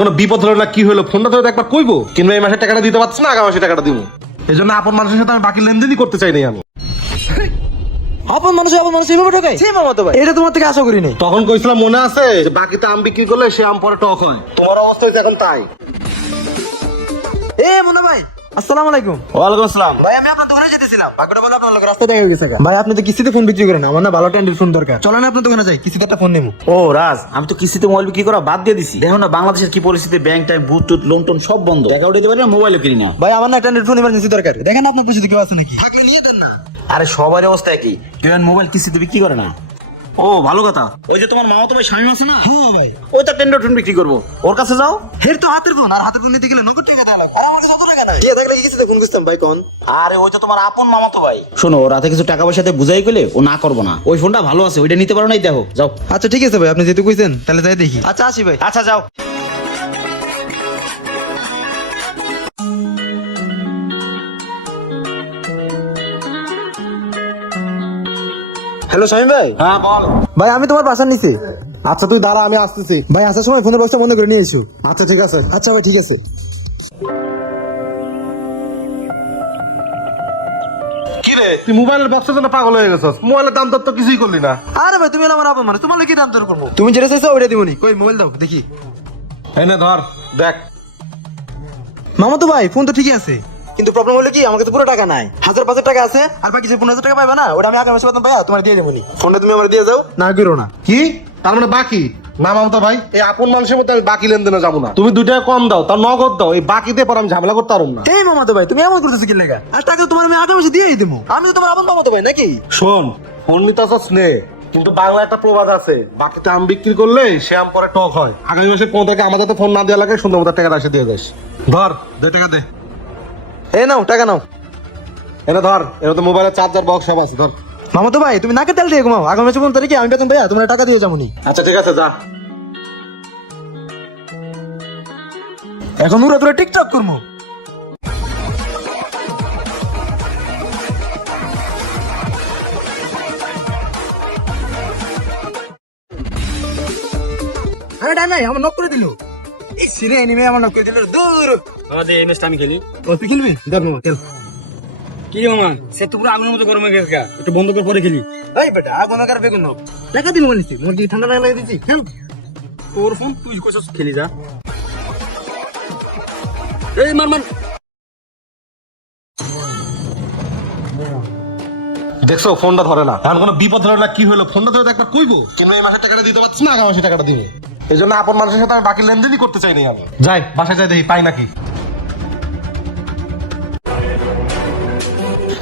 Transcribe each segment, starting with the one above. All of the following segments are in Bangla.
কোনো বিপদ হলো না কি হলো ফোনটা তো একবার কইবো কিন্তু এই মাসে টাকাটা দিতে পারছিস না আগামী মাসে টাকাটা দিব। এই জন্য আপন মানুষের সাথে আমি বাকি লেনদেনই করতে চাই নাই আমি। আপন মানুষ এভাবে ঠকায় সে মামা তো ভাই এটা তোমার থেকে আশা করি নাই। তখন কইছিলাম মনে আছে যে বাকিতে আম বিক্রি করলে সে আম পরে টক হয়, তোমার অবস্থা হয়েছে এখন তাই। এ মুন্না ভাই আসসালামু আলাইকুম। ওয়ালাইকুম আসসালাম। ভাই আমি আপনার দোকানে যেতেছিলাম, বাকিটা বলে আপনার লোকের রাস্তা দেখা গেছে। ভাই আপনি তো কিস্তিতে ফোন বিক্রি করেন, আমার না ভালো ট্যান্ডেল ফোন দরকার, চলেন আপনার দোকানে যাই কিস্তিতে একটা ফোন নেবো। ও রাজ, আমি তো কিস্তিতে মোবাইল বিক্রি করা বাদ দিয়ে দিছি। দেখো না বাংলাদেশের কি পরিস্থিতি, bank time booth tooth loan tone সব বন্ধ, টাকা উঠাতে পারি না, মোবাইলও কিনি না। ভাই আমার না ট্যান্ডেল ফোন ইমার্জেন্সি দরকার, দেখেন আপনার পরিস্থিতি কেউ আছে নাকি? আপনি নিয়ে দেন না। আরে সবার অবস্থা একই, কেউ মোবাইল কিস্তিতে বিক্রি করে না। ও ভালো কথা, ওই যে তোমার মামাতো ভাই স্বামী আছে না, হ্যাঁ ভাই ওই তো টেন্ডার ফোন বিক্রি করবো, ওর কাছে যাও। হের তো হাতের ফোন, আর হাতের ফোন নিতে গেলে নগদ টাকা দেওয়া লাগবে, আর আমার কাছে অত টাকা নাই। দিয়ে থাকলে কি কিস্তিতে ফোন করতাম ভাই কোন? আরে ওই তো তোমার আপন মামাতো ভাই। শোনো, রাতে কিছু টাকা পয়সাতে বুঝাই গেলে ও না করবো না, ওই ফোনটা ভালো আছে, ওইটা নিতে পারো নাই, দেখো যাও। আচ্ছা ঠিক আছে ভাই, আপনি যেহেতু কইছেন তাহলে যাই দেখি। আচ্ছা আসি ভাই। আচ্ছা যাও। হ্যালো শামিম ভাই। হ্যাঁ বল। ভাই আমি তোমার বাসার নিচে। আচ্ছা তুই দাঁড়া আমি আসতেছি। ভাই আসার সময় ফোনের বক্সটা বন্ধ করে নিয়ে এসো। আচ্ছা ঠিক আছে। আচ্ছা ভাই ঠিক আছে। কি রে তুই মোবাইলের ব্যবসার জন্য পাগল হয়ে গেছস, মোবাইলের দাম তো কিছুই করলি না। আরে ভাই তুমি হলো আমার আপন মানুষ, তোমার কি দাম দর করবো? তুমি যেটা চাইছো ওইটা দিবনি। কই মোবাইল দাও দেখি। এই নে ধর দেখ। মামা তো ভাই ফোন তো ঠিকই আছে, কিন্তু প্রবলেম হলো কি আমার কাছে পুরো টাকা নাই। 1000-5,000 টাকা আছে, আর বাকি যে 15,000 টাকা পাইবা না ওটা আমি আগামী মাসে পাতাম পাইয়া তোমার দিয়ে দেবনি। ফোনটা তুমি আমার দিয়ে যাও, না করো না। কি তার মানে বাকি না মামতা ভাই, এই আপন মানুষের মধ্যে আমি বাকি লেনদেনে যাবো না। তুমি 2 টাকা কম দাও, তার নগদ দাও, এই বাকিতে পর আমি ঝামেলা করতে পারবো না। এই মামা তো ভাই তুমি এমন করতেছো কি লাগা? আর টাকা তোমার আমি আগামী মাসে দিয়েই দেবো, আমি তো তোমার আপন মামা তো ভাই নাকি? শোন, ফোন নিতে আসা স্নেহ, কিন্তু বাংলা একটা প্রবাদ আছে, বাকিতে আম বিক্রি করলে সে আম পরে টক হয়। আগামী মাসে 15 টাকা আমাদের তো ফোন না দেওয়া লাগে, সুন্দর মতো টাকা এসে দিয়ে যাস। ধর 2 টাকা দে। এই নাও টাকা নাও। এনে ধর, এর তো মোবাইলের চার্জার বক্স সব আছে, ধর। মামা তো ভাই তুমি নাকে তেল দিয়ে ঘুমাও, আগামী মাসে 15 তারিখে আমি বেতন পাইয়া তোমার টাকা দিয়ে যাবনি। আচ্ছা ঠিক আছে যা। এখন উড়ে তোরা টিকটক করবো। আরে ডাই আমার নক করে দিল। এই সিনে এনিমে আমার নক করে দিল, দূর। আমাদের এই ম্যাচটা আমি খেলি। ও তুই খেলবি? ধর মামা খেল। কি রে মামা, সে তো পুরো আগুনের মতো গরম হয়ে গেছে, একটু বন্ধ করে পরে খেলি। এই বেটা আগুন কার বেগুন নক টাকা দিল মানিস, মোর কি ঠান্ডা লাগে দিছি খেল। তোর ফোন তুই কইছস খেলি যা। এই মার মার। দেখছো ফোনটা ধরে না, এখন কোনো বিপদ হলো না কি হলো ফোনটা ধরে একবার কইবো কিন্তু এই মাসে টাকাটা দিতে পারছিস না আগামী মাসে টাকাটা দিবি। এই জন্য আপন মানুষের সাথে আমি বাকি লেনদেনই করতে চাই নাই আমি। যাই বাসায় যাই দেখি পাই নাকি।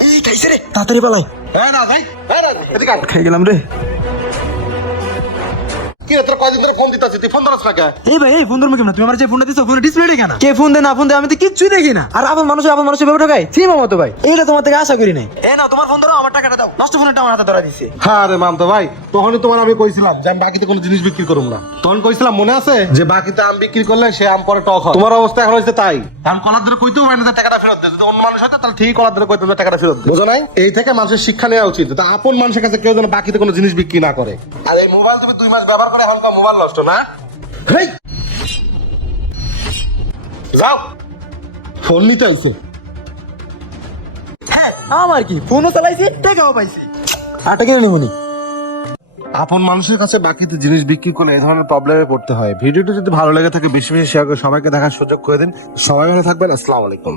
এই খাইছে রে, তাড়াতাড়ি পালাই। হ্যাঁ না ভাই, হ্যাঁ না এদিকে আয়। খাই গেলাম রে। কি রে তোর কয়দিন ধরে ফোন দিতাছিস, তুই ফোন ধরছ না কে? এই ভাই এই ফোন ধরবো কেমন? তুমি আমার যে ফোনটা দিছো ফোনের ডিসপ্লে কেন? কে ফোন দে না ফোন দে আমি তো কিচ্ছুই দেখি না। আর আপন মানুষের ব্যাপারটা গাই ছি মামা তো ভাই, এইটা তোমার থেকে আশা করি নাই। এই নাও তোমার ফোন ধরো, আমার টাকাটা দাও। নষ্ট ফোনটা আমার হাতে ধরা দিছে। হ্যাঁ রে মামতো ভাই, তখনই তোমার আমি কইছিলাম যে আমি বাকিতে কোনো জিনিস বিক্রি করব না। তখন কইছিলাম মনে আছে যে বাকিতে আম বিক্রি করলে সে আম পরে টক হয়। তোমার অবস্থা এখন হয়েছে তাই। আমি কলার ধরে কইতেও পারি না টাকাটা ফেরত দে, যদি অন্য মানুষ হতো তাহলে ঠিক কলার ধরে কইতে টাকাটা ফেরত দে। বুঝো নাই? এই থেকে মানুষের শিক্ষা নেওয়া উচিত, তা আপন মানুষের কাছে কেউ যেন বাকিতে কোনো জিনিস বিক্রি না করে। আর এই মোবাইল তুমি 2 মাস ব্যবহার করে এখন মোবাইল নষ্ট না। হেই যাও, ফোন নিতে আইছে। হ্যাঁ আমার কি ফোনও চালাইছি টাকাও পাইছি, আর টাকা নেবনি। আপন মানুষের কাছে বাকিতে জিনিস বিক্রি করলে এই ধরনের প্রবলেমে পড়তে হয়। ভিডিওটি যদি ভালো লেগে থাকে বেশি বেশি শেয়ার করে সবাইকে দেখার সুযোগ করে দিন। সবাই ভালো থাকবেন, আসসালামু আলাইকুম।